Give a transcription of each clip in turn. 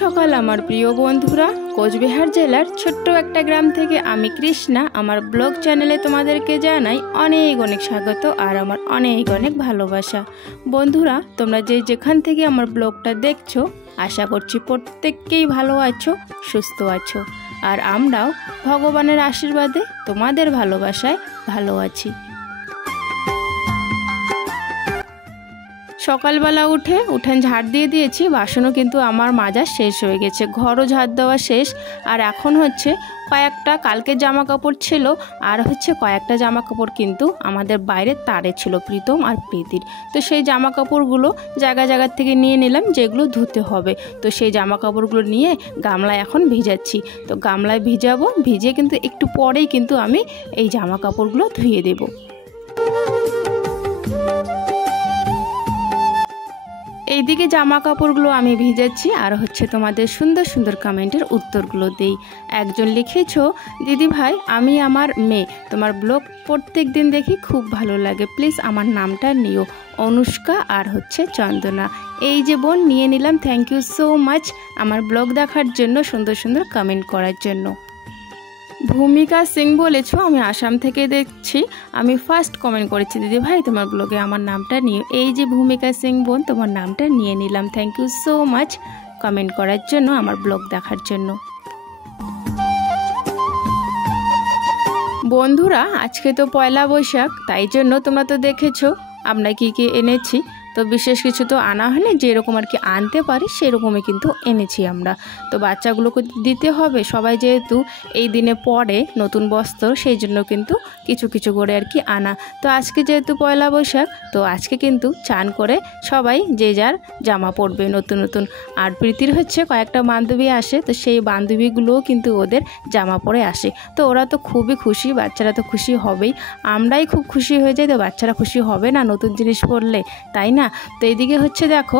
সকাল আমার প্রিয় বন্ধুরা। কোচবিহার জেলার ছোট্ট একটা গ্রাম থেকে আমি কৃষ্ণা আমার ব্লগ চ্যানেলে তোমাদেরকে জানাই অনেক অনেক স্বাগত আর আমার অনেক অনেক ভালোবাসা। বন্ধুরা, তোমরা যেখান থেকে আমার ব্লগটা দেখছো, আশা করছি প্রত্যেককেই ভালো আছো, সুস্থ আছো। আর আমরাও ভগবানের আশীর্বাদে তোমাদের ভালোবাসায় ভালো আছি। সকালবেলা উঠে উঠান ঝাড় দিয়ে দিয়েছি, বাসনও কিন্তু আমার মাজা শেষ হয়ে গেছে, ঘরও ঝাড় দেওয়া শেষ। আর এখন হচ্ছে কয়েকটা কালকের জামা কাপড় ছিল, আর হচ্ছে কয়েকটা জামা কাপড় কিন্তু আমাদের বাইরে তারে ছিল, প্রীতম আর প্রীতির। তো সেই জামা কাপড়গুলো জায়গা থেকে নিয়ে নিলাম, যেগুলো ধুতে হবে। তো সেই জামা কাপড়গুলো নিয়ে গামলায় এখন ভিজাচ্ছি। তো গামলায় ভিজাবো, ভিজে কিন্তু একটু পরেই কিন্তু আমি এই জামা কাপড়গুলো ধুয়ে দেবো। এইদিকে জামা কাপড়গুলো আমি ভিজাচ্ছি আর হচ্ছে তোমাদের সুন্দর সুন্দর কমেন্টের উত্তরগুলো দেই। একজন লিখেছো, দিদি ভাই আমি আমার মেয়ে, তোমার ব্লগ প্রত্যেক দিন দেখি, খুব ভালো লাগে, প্লিজ আমার নামটা নিও, অনুষ্কা আর হচ্ছে চন্দনা। এই যে বোন, নিয়ে নিলাম, থ্যাংক ইউ সো মাচ আমার ব্লগ দেখার জন্য, সুন্দর সুন্দর কমেন্ট করার জন্য। ভূমিকা সিং বলেছো, আমি আসাম থেকে দেখছি, আমি ফার্স্ট কমেন্ট করেছি, দিদি ভাই তোমার ব্লগে আমার নামটা নিয়ে। এই যে ভূমিকা সিং বোন, তোমার নামটা নিয়ে নিলাম, thank you so much comment করার জন্য, আমার ব্লগ দেখার জন্য। বন্ধুরা, আজকে তো পয়লা বৈশাখ, তাই জন্য তোমরা তো দেখেছো আমরা কি এনেছি। তো বিশেষ কিছু তো আনা হয়নি, যেরকম আর কি আনতে পারি সেরকমই কিন্তু এনেছি আমরা। তো বাচ্চাগুলোকে দিতে হবে, সবাই যেহেতু এই দিনে পরে নতুন বস্ত্র, সেই জন্য কিন্তু কিছু কিছু করে আর কি আনা। তো আজকে যেহেতু পয়লা বৈশাখ, তো আজকে কিন্তু চান করে সবাই যে যার জামা পরবে নতুন নতুন। আর প্রীতির হচ্ছে কয়েকটা বান্ধবী আসে, তো সেই বান্ধবীগুলোও কিন্তু ওদের জামা পরে আসে। তো ওরা তো খুবই খুশি, বাচ্চারা তো খুশি হবেই, আমরাই খুব খুশি হয়ে যাই, তো বাচ্চারা খুশি হবে না নতুন জিনিস পরলে, তাই না? তো এইদিকে হচ্ছে দেখো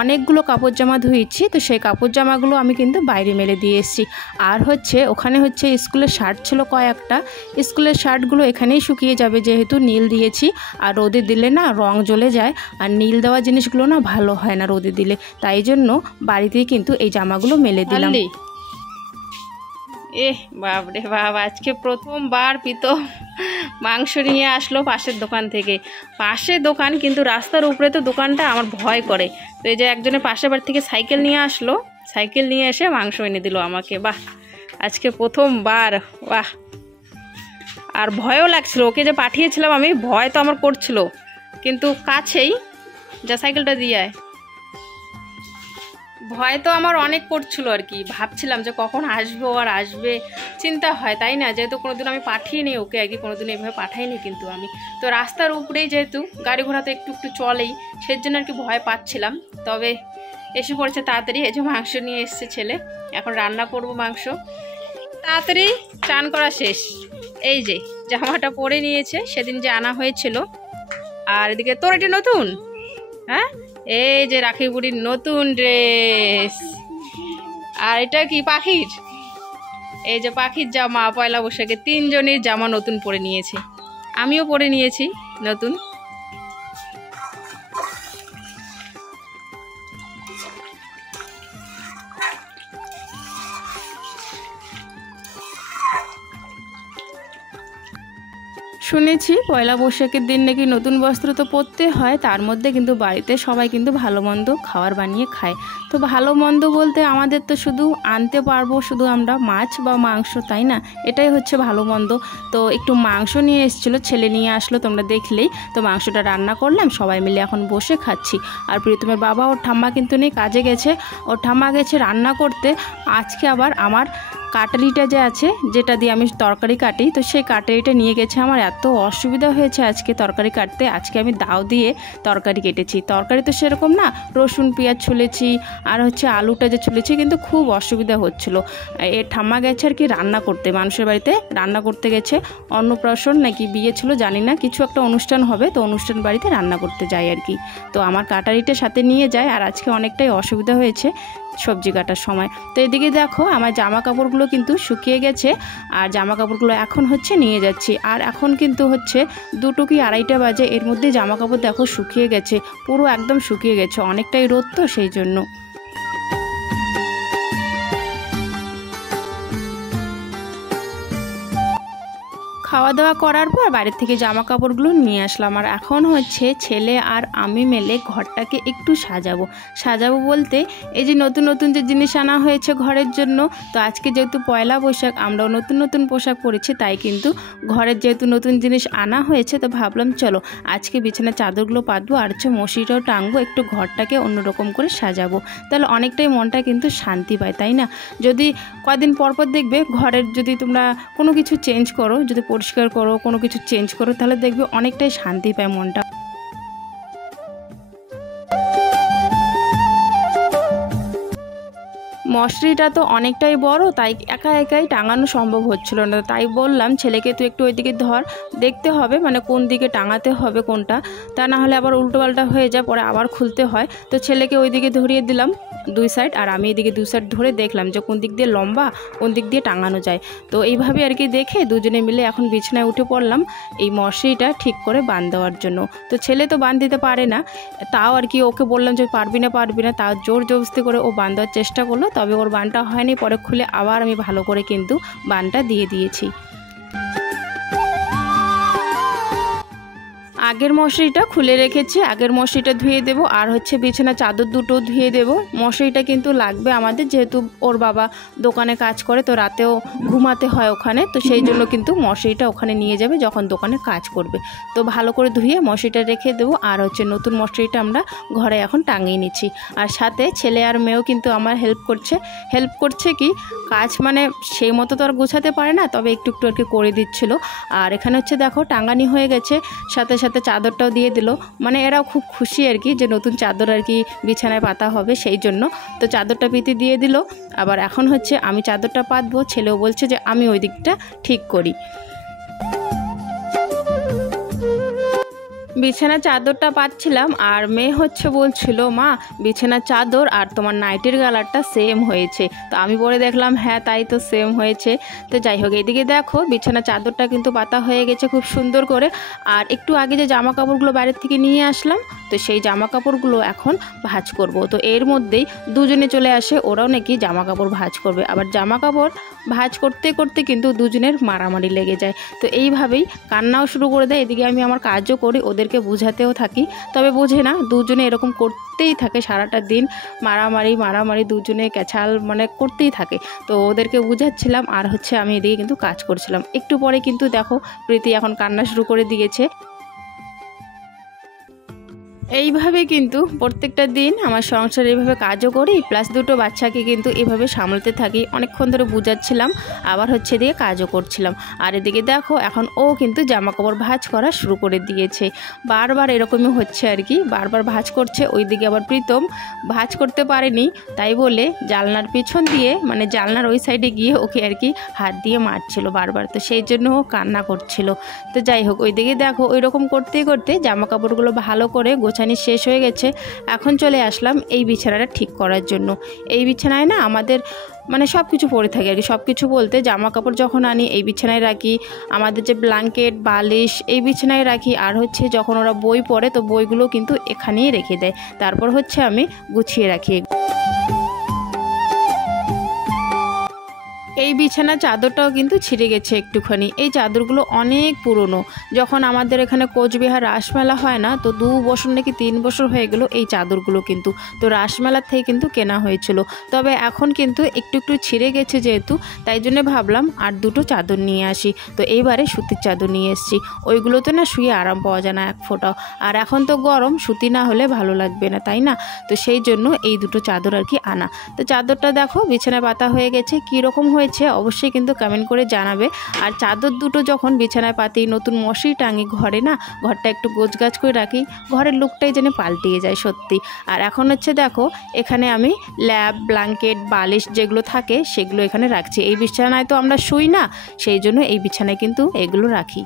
অনেকগুলো কাপড় জামা ধুয়েছি, তো সেই কাপড় জামাগুলো আমি কিন্তু বাইরে মেলে দিয়ে এসেছি। আর হচ্ছে ওখানে হচ্ছে স্কুলের শার্ট ছিল কয়েকটা, স্কুলের শার্টগুলো এখানেই শুকিয়ে যাবে, যেহেতু নীল দিয়েছি। আর রোদে দিলে না রং জ্বলে যায়, আর নীল দেওয়া জিনিসগুলো না ভালো হয় না রোদে দিলে, তাই জন্য বাড়িতেই কিন্তু এই জামাগুলো মেলে দিলাম। বাপরে বাপ, আজকে প্রথমবার প্রীতম মাংস নিয়ে আসলো পাশের দোকান থেকে। পাশের দোকান কিন্তু রাস্তার উপরে, তো দোকানটা আমার ভয় করে। তো এই যে একজনের পাশের বাড়ি থেকে সাইকেল নিয়ে আসলো, সাইকেল নিয়ে এসে মাংস এনে দিল আমাকে। বাহ, আজকে প্রথমবার, বাহ। আর ভয়ও লাগছিল, ওকে যে পাঠিয়েছিলাম আমি, ভয় তো আমার করছিল, কিন্তু কাছেই যা সাইকেলটা দিয়ে ভয় তো আমার অনেক করছিল আর কি, ভাবছিলাম যে কখন আসবে আর আসবে, চিন্তা হয় তাই না, যেহেতু কোনোদিন আমি পাঠিয়ে ওকে আর কি, কোনোদিন এইভাবে পাঠাইনি কিন্তু আমি। তো রাস্তার উপরেই যেহেতু গাড়ি ঘোড়া তো একটু একটু চলেই, সেই জন্য আর কি ভয় পাচ্ছিলাম। তবে এসে পড়েছে তাড়াতাড়ি, এই যে মাংস নিয়ে এসছে ছেলে, এখন রান্না করব মাংস। তাড়াতাড়ি চান করা শেষ, এই যে জামাটা পরে নিয়েছে, সেদিন যে আনা হয়েছিল। আর এদিকে তোর এটা নতুন, হ্যাঁ, এই যে রাখি বুড়ির নতুন ড্রেস। আর এটা কি পাখির, এই যে পাখির জামা, পয়লা বৈশাখে তিনজনের জামা নতুন পরে নিয়েছে, আমিও পরে নিয়েছি নতুন। শুনেছি পয়লা বৈশাখের দিন নাকি নতুন বস্ত্র তো পরতে হয়, তার মধ্যে কিন্তু বাড়িতে সবাই কিন্তু ভালো মন্দ খাবার বানিয়ে খায়। তো ভালো মন্দ বলতে আমাদের তো শুধু আনতে পারবো শুধু আমরা মাছ বা মাংস, তাই না, এটাই হচ্ছে ভালো মন্দ। তো একটু মাংস নিয়ে এসেছিলো, ছেলে নিয়ে আসলো, তোমরা দেখলেই। তো মাংসটা রান্না করলাম, সবাই মিলে এখন বসে খাচ্ছি। আর প্রীতমের বাবা, ওর ঠাম্মা কিন্তু নেই, কাজে গেছে, ওর ঠাম্মা গেছে রান্না করতে। আজকে আবার আমার কাটারিটা যে আছে, যেটা দিয়ে আমি তরকারি কাটি, তো সেই কাটারিটা নিয়ে গেছে। আমার এত অসুবিধা হয়েছে আজকে তরকারি কাটতে, আজকে আমি দাও দিয়ে তরকারি কেটেছি। তরকারি তো সেরকম না, রসুন পেঁয়াজ ছুলেছি, আর হচ্ছে আলুটা যে ছুলেছি, কিন্তু খুব অসুবিধা হচ্ছিল। এর ঠাম্মা গেছে আর কি রান্না করতে, মানুষের বাড়িতে রান্না করতে গেছে, অন্নপ্রাশন নাকি বিয়ে ছিল জানি না, কিছু একটা অনুষ্ঠান হবে, তো অনুষ্ঠান বাড়িতে রান্না করতে যায় আর কি। তো আমার কাটারিটা সাথে নিয়ে যায়, আর আজকে অনেকটাই অসুবিধা হয়েছে সবজি কাটার সময়। তো এদিকে দেখো আমার জামা কাপড়গুলো কিন্তু শুকিয়ে গেছে, আর জামা কাপড়গুলো এখন হচ্ছে নিয়ে যাচ্ছি। আর এখন কিন্তু হচ্ছে 2টো কি 2:30 বাজে, এর মধ্যে জামা কাপড় দেখো শুকিয়ে গেছে, পুরো একদম শুকিয়ে গেছে, অনেকটাই রোদ তো সেই জন্য। খাওয়া দাওয়া করার পর বাড়ির থেকে জামা কাপড়গুলো নিয়ে আসলাম। আর এখন হচ্ছে ছেলে আর আমি মিলে ঘরটাকে একটু সাজাবো বলতে এই যে নতুন নতুন যে জিনিস আনা হয়েছে ঘরের জন্য। তো আজকে যেহেতু পয়লা বৈশাখ, আমরাও নতুন নতুন পোশাক পরেছি, তাই কিন্তু ঘরের যেহেতু নতুন জিনিস আনা হয়েছে তো ভাবলাম চলো আজকে বিছানার চাদরগুলো পাতবো আর হচ্ছে মশিটাও টাঙবো, একটু ঘরটাকে অন্যরকম করে সাজাবো, তাহলে অনেকটাই মনটা কিন্তু শান্তি পায়, তাই না? যদি কদিন পর পর দেখবে ঘরের যদি তোমরা কোনো কিছু চেঞ্জ করো, যদি পরিষ্কার করো, কোনো কিছু চেঞ্জ করো, তাহলে দেখবে অনেকটাই শান্তি পায় মনটা। মশারিটা তো অনেকটাই বড়, তাই একা একাই টাঙানো সম্ভব হচ্ছিল না, তাই বললাম ছেলেকে তুই একটু ওইদিকে ধর, দেখতে হবে মানে কোন দিকে টাঙাতে হবে কোনটা, তা না হলে আবার উল্টোপাল্টা হয়ে যায়, পরে আবার খুলতে হয়। তো ছেলেকে ওইদিকে ধরিয়ে দিলাম দুই সাইড, আর আমি এদিকে দুই সাইড ধরে দেখলাম যে কোন দিক দিয়ে লম্বা, কোন দিক দিয়ে টাঙানো যায়। তো এইভাবে আর কি দেখে দুজনে মিলে এখন বিছানায় উঠে পড়লাম এই মশারিটা ঠিক করে বাঁধ দেওয়ার জন্য। তো ছেলে তো বাঁধ দিতে পারে না, তাও আর কি ওকে বললাম যে পারবি না, তাও জোর জবরদস্তি করে ও বাঁধ দেওয়ার চেষ্টা করলো, তবে ওর বানটা হয়নি, পরে খুলে আবার আমি ভালো করে কিন্তু বানটা দিয়ে দিয়েছি। আগের মশারিটা খুলে রেখেছি, আগের মশারিটা ধুয়ে দেব, আর হচ্ছে বিছানা চাদর দুটো ধুয়ে দেব। মশারিটা কিন্তু লাগবে আমাদের, যেহেতু ওর বাবা দোকানে কাজ করে, তো রাতেও ঘুমাতে হয় ওখানে, তো সেই জন্য কিন্তু মশারিটা ওখানে নিয়ে যাবে যখন দোকানে কাজ করবে। তো ভালো করে ধুয়ে মশারিটা রেখে দেবো, আর হচ্ছে নতুন মশারিটা আমরা ঘরে এখন টাঙিয়ে নিচ্ছি। আর সাথে ছেলে আর মেয়েও কিন্তু আমার হেল্প করছে কি কাজ, মানে সেই মতো তো আর গোছাতে পারে না, তবে একটু একটু আর কি করে দিচ্ছিলো। আর এখানে হচ্ছে দেখো টাঙানি হয়ে গেছে, সাথে সাথে চাদরটাও দিয়ে দিল, মানে এরাও খুব খুশি আর কি যে নতুন চাদর আর কি বিছানায় পাতা হবে, সেই জন্য তো চাদরটা পিতে দিয়ে দিল। আবার এখন হচ্ছে আমি চাদরটা পাতবো, ছেলেও বলছে যে আমি ওই দিকটা ঠিক করি। বিছানার চাদরটা পাচ্ছিলাম, আর মেয়ে হচ্ছে বলছিল মা বিছানার চাদর আর তোমার নাইটির কালারটা সেম হয়েছে। তো আমি পরে দেখলাম হ্যাঁ তাই তো, সেম হয়েছে। তো যাই হোক, এইদিকে দেখো বিছানার চাদরটা কিন্তু পাতা হয়ে গেছে খুব সুন্দর করে। আর একটু আগে যে জামা কাপড়গুলো বাইরের থেকে নিয়ে আসলাম, তো সেই জামা কাপড়গুলো এখন ভাঁজ করব। তো এর মধ্যেই দুজনে চলে আসে, ওরাও নাকি জামা কাপড় ভাঁজ করবে। আবার জামা কাপড় ভাঁজ করতে করতে কিন্তু দুজনের মারামারি লেগে যায়, তো এইভাবেই কান্নাও শুরু করে দেয়। এদিকে আমি আমার কাজও করি, ওদেরকে বুঝাতেও থাকি, তবে বোঝে না, দুজনে এরকম করতেই থাকে সারাটা দিন, মারামারি দুজনে ক্যাচাল মানে করতেই থাকে। তো ওদেরকে বুঝাচ্ছিলাম, আর হচ্ছে আমি এদিকে কিন্তু কাজ করছিলাম। একটু পরে কিন্তু দেখো প্রীতি এখন কান্না শুরু করে দিয়েছে। এইভাবে কিন্তু প্রত্যেকটা দিন আমার সংসারে এইভাবে কাজও করি, প্লাস দুটো বাচ্চাকে কিন্তু এভাবে সামলাতে থাকি। অনেকক্ষণ ধরে বুঝাচ্ছিলাম, আবার হচ্ছে এদিকে কাজও করছিলাম। আর এদিকে দেখো এখন ও কিন্তু জামা কাপড় ভাঁজ করা শুরু করে দিয়েছে। বারবার এরকমই হচ্ছে আর কি, বারবার ভাঁজ করছে। ওইদিকে আবার প্রীতম ভাঁজ করতে পারেনি, তাই বলে জানলার পিছন দিয়ে মানে জানলার ওই সাইডে গিয়ে ওকে আর কি হাত দিয়ে মারছিল বারবার, তো সেই জন্য ও কান্না করছিল। তো যাই হোক, ওইদিকে দেখো ওই রকম করতে করতে জামা কাপড়গুলো ভালো করে গোছানি শেষ হয়ে গেছে। এখন চলে আসলাম এই বিছানাটা ঠিক করার জন্য। এই বিছানায় না আমাদের মানে সব কিছু পড়ে থাকে আর কি, সব কিছু বলতে জামা কাপড় যখন আনি এই বিছানায় রাখি, আমাদের যে ব্ল্যাঙ্কেট বালিশ এই বিছানায় রাখি, আর হচ্ছে যখন ওরা বই পড়ে তো বইগুলো কিন্তু এখানেই রেখে দেয়, তারপর হচ্ছে আমি গুছিয়ে রাখি। এই বিছানা চাদরটাও কিন্তু ছিঁড়ে গেছে একটুখানি। এই চাদরগুলো অনেক পুরনো, যখন আমাদের এখানে কোচবিহার রাসমেলা হয় না, তো 2 বছর নাকি 3 বছর হয়ে গেল এই চাদরগুলো কিন্তু, তো রাসমেলার থেকে কিন্তু কেনা হয়েছিল। তবে এখন কিন্তু একটু একটু ছিঁড়ে গেছে যেহেতু, তাই জন্য ভাবলাম আর দুটো চাদর নিয়ে আসি। তো এইবারে সুতির চাদর নিয়ে এসেছি, ওইগুলোতে না শুয়ে আরাম পাওয়া যায় না এক ফোঁটাও, আর এখন তো গরম, সুতি না হলে ভালো লাগবে না, তাই না? তো সেই জন্য এই দুটো চাদর আর কি আনা। তো চাদরটা দেখো বিছানায় পাতা হয়ে গেছে, কীরকম হয়েছে অবশ্যই কিন্তু কমেন্ট করে জানাবে। আর চাদর দুটো যখন বিছানায় পাতি, নতুন মশারি টাঙি ঘরে না, ঘরটা একটু গোছগাছ করে রাখি, ঘরের লুকটাই যেন পাল্টিয়ে যায় সত্যি। আর এখন হচ্ছে দেখো এখানে আমি ল্যাব ব্ল্যাঙ্কেট বালিশ যেগুলো থাকে সেগুলো এখানে রাখছি। এই বিছানায় তো আমরা শুই না, সেই জন্য এই বিছানায় কিন্তু এগুলো রাখি।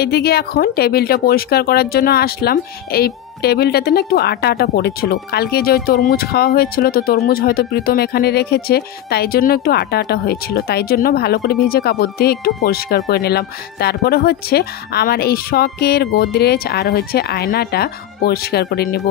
এইদিকে এখন টেবিলটা পরিষ্কার করার জন্য আসলাম। এই টেবিলটাতে না একটু আটা আটা পড়েছিল, কালকে যে ওই তরমুজ খাওয়া হয়েছিল, তো তরমুজ হয়তো প্রীতম এখানে রেখেছে, তাই জন্য একটু আটা আটা হয়েছিল, তাই জন্য ভালো করে ভিজে কাপড় দিয়ে একটু পরিষ্কার করে নিলাম। তারপরে হচ্ছে আমার এই শখের গোদরেজ আর হচ্ছে আয়নাটা পরিষ্কার করে নেব।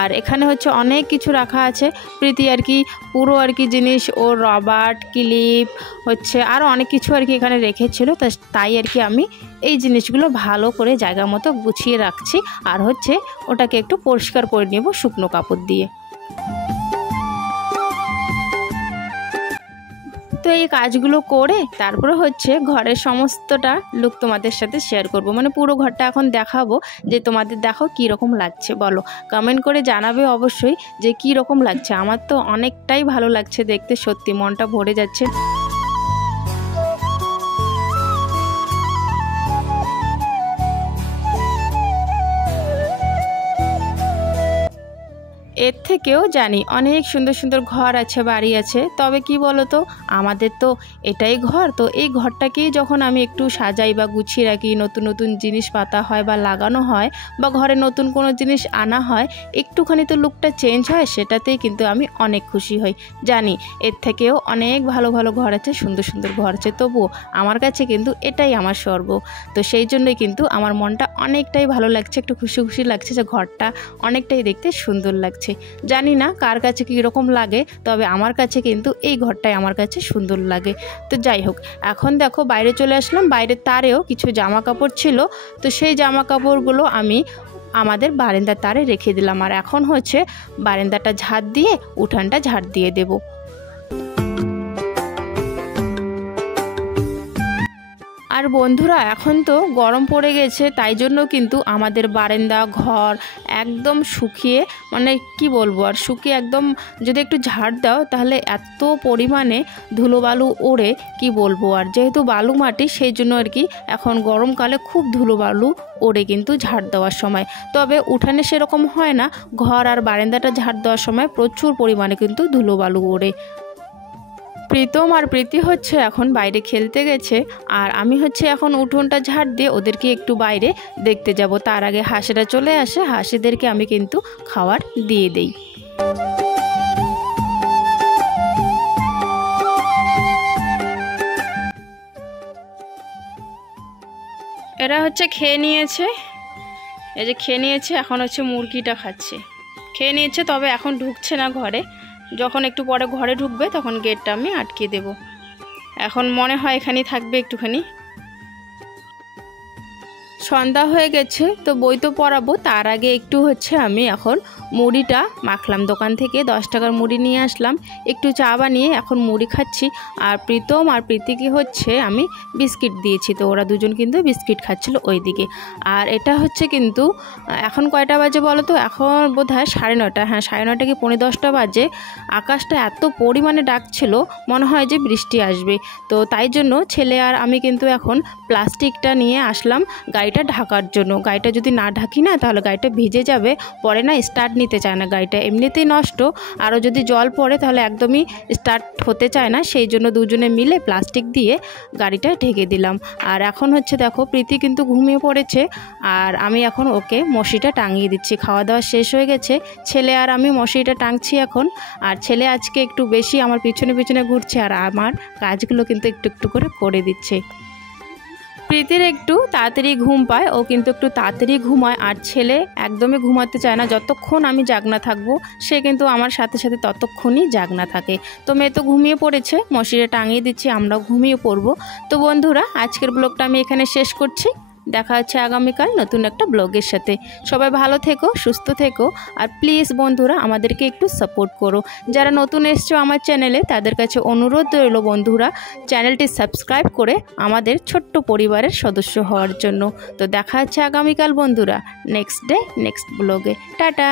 আর এখানে হচ্ছে অনেক কিছু রাখা আছে। প্রীতি আর কি পুরো আর কি জিনিস, ওর রবার্ট, ক্লিপ হচ্ছে আরও অনেক কিছু আর কি এখানে রেখেছিল। তাই আর কি আমি এই জিনিসগুলো ভালো করে জায়গা মতো গুছিয়ে রাখছি। আর হচ্ছে ওটাকে একটু পরিষ্কার করে নেব শুকনো কাপড় দিয়ে। তো এই কাজগুলো করে তারপরে হচ্ছে ঘরের সমস্তটা লুক তোমাদের সাথে শেয়ার করব, মানে পুরো ঘরটা এখন দেখাবো যে তোমাদের দেখো কি রকম লাগছে। বলো, কমেন্ট করে জানাবে অবশ্যই যে কি রকম লাগছে। আমার তো অনেকটাই ভালো লাগছে দেখতে, সত্যি মনটা ভরে যাচ্ছে। এর থেকেও জানি অনেক সুন্দর সুন্দর ঘর আছে, বাড়ি আছে, তবে কি বলো তো, আমাদের তো এটাই ঘর। তো এই ঘরটাকেই যখন আমি একটু সাজাই বা গুছিয়ে রাখি, নতুন নতুন জিনিস পাতা হয় বা লাগানো হয় বা ঘরে নতুন কোনো জিনিস আনা হয়, একটুখানি তো লুকটা চেঞ্জ হয়, সেটাতেই কিন্তু আমি অনেক খুশি হই। জানি এর থেকেও অনেক ভালো ভালো ঘর আছে, সুন্দর সুন্দর ঘর আছে, তবুও আমার কাছে কিন্তু এটাই আমার স্বর্গ। তো সেই জন্যই কিন্তু আমার মনটা অনেকটাই ভালো লাগছে, একটু খুশি খুশি লাগছে যে ঘরটা অনেকটাই দেখতে সুন্দর লাগছে। জানি না কার কাছে কীরকম লাগে, তবে আমার কাছে কিন্তু এই ঘরটাই আমার কাছে সুন্দর লাগে। তো যাই হোক, এখন দেখো বাইরে চলে আসলাম। বাইরের তারেও কিছু জামা কাপড় ছিল, তো সেই জামা কাপড়গুলো আমি আমাদের বারান্দার তারে রেখে দিলাম। আর এখন হচ্ছে বারান্দাটা ঝাড় দিয়ে উঠানটা ঝাড় দিয়ে দেবো। আর বন্ধুরা, এখন তো গরম পড়ে গেছে, তাই জন্য কিন্তু আমাদের বারান্দা ঘর একদম শুকিয়ে, মানে কি বলবো, আর শুকিয়ে একদম যদি একটু ঝাড় দাও তাহলে এত পরিমাণে ধুলোবালু ওড়ে, কি বলবো। আর যেহেতু বালু মাটি, সেই জন্য আর কি এখন গরমকালে খুব ধুলোবালু ওড়ে কিন্তু ঝাড় দেওয়ার সময়। তবে উঠানে সেরকম হয় না, ঘর আর বারান্দাটা ঝাড় দেওয়ার সময় প্রচুর পরিমাণে কিন্তু ধুলোবালু ওড়ে। প্রীতম আর প্রীতি হচ্ছে এখন বাইরে খেলতে গেছে, আর আমি হচ্ছে এখন উঠোনটা ঝাড় দিয়ে ওদেরকে একটু বাইরে দেখতে যাব। তার আগে হাঁসেরা চলে আসে, হাঁসেদেরকে আমি কিন্তু খাবার দিয়ে দেই। এরা হচ্ছে খেয়ে নিয়েছে, এই যে খেয়ে নিয়েছে, এখন হচ্ছে মুরগিটা খাচ্ছে। খেয়ে নিয়েছে, তবে এখন ঢুকছে না ঘরে। যখন একটু পরে ঘরে ঢুকবে তখন গেটটা আমি আটকে দেব। এখন মনে হয় এখানেই থাকবে একটুখানি। সন্ধ্যা হয়ে গেছে, তো বই তো পড়াবো, তার আগে একটু হচ্ছে আমি এখন মুড়িটা মাখলাম। দোকান থেকে 10 টাকার মুড়ি নিয়ে আসলাম, একটু চা বানিয়ে এখন মুড়ি খাচ্ছি। আর প্রীতম আর প্রীতিকে হচ্ছে আমি বিস্কিট দিয়েছি, তো ওরা দুজন কিন্তু বিস্কিট খাচ্ছিল ওইদিকে। আর এটা হচ্ছে কিন্তু এখন কয়টা বাজে বলো তো, এখন বোধহয় 9:30। হ্যাঁ, 9:30 কি 10:15 বাজে। আকাশটা এত পরিমাণে ডাকছিল, মনে হয় যে বৃষ্টি আসবে। তো তাই জন্য ছেলে আর আমি কিন্তু এখন প্লাস্টিকটা নিয়ে আসলাম গাড়িটা ঢাকার জন্য। গাড়িটা যদি না ঢাকি না, তাহলে গাড়িটা ভিজে যাবে, পরে না স্টার্ট নিতে চায় না, গাড়িটা এমনিতেই নষ্ট, আরও যদি জল পড়ে তাহলে একদমই স্টার্ট হতে চায় না। সেই জন্য দুজনে মিলে প্লাস্টিক দিয়ে গাড়িটা ঢেকে দিলাম। আর এখন হচ্ছে দেখো প্রীতি কিন্তু ঘুমিয়ে পড়েছে, আর আমি এখন ওকে মশিটা টাঙিয়ে দিচ্ছি। খাওয়া দাওয়া শেষ হয়ে গেছে, ছেলে আর আমি মশিটা টাঙছি এখন। আর ছেলে আজকে একটু বেশি আমার পিছনে পিছনে ঘুরছে, আর আমার কাজগুলো কিন্তু একটু একটু করে দিচ্ছে। প্রীতির একটু তাড়াতাড়ি ঘুম পায়, ও কিন্তু একটু তাড়াতাড়ি ঘুমায়। আর ছেলে একদমই ঘুমাতে চায় না, যতক্ষণ আমি জাগনা থাকবো সে কিন্তু আমার সাথে সাথে ততক্ষণই জাগনা থাকে। তো মেয়ে তো ঘুমিয়ে পড়েছে, মশিটা টাঙিয়ে দিচ্ছি, আমরাও ঘুমিয়ে পড়বো। তো বন্ধুরা, আজকের ব্লগটা আমি এখানে শেষ করছি। দেখা হচ্ছে আগামীকাল নতুন একটা ব্লগের সাথে। সবাই ভালো থেকো, সুস্থ থেকো, আর প্লিজ বন্ধুরা আমাদেরকে একটু সাপোর্ট করো। যারা নতুন এসছো আমার চ্যানেলে, তাদের কাছে অনুরোধ রইল বন্ধুরা, চ্যানেলটি সাবস্ক্রাইব করে আমাদের ছোট্ট পরিবারের সদস্য হওয়ার জন্য। তো দেখা হচ্ছে আগামীকাল বন্ধুরা, নেক্সট ডে নেক্সট ব্লগে। টাটা।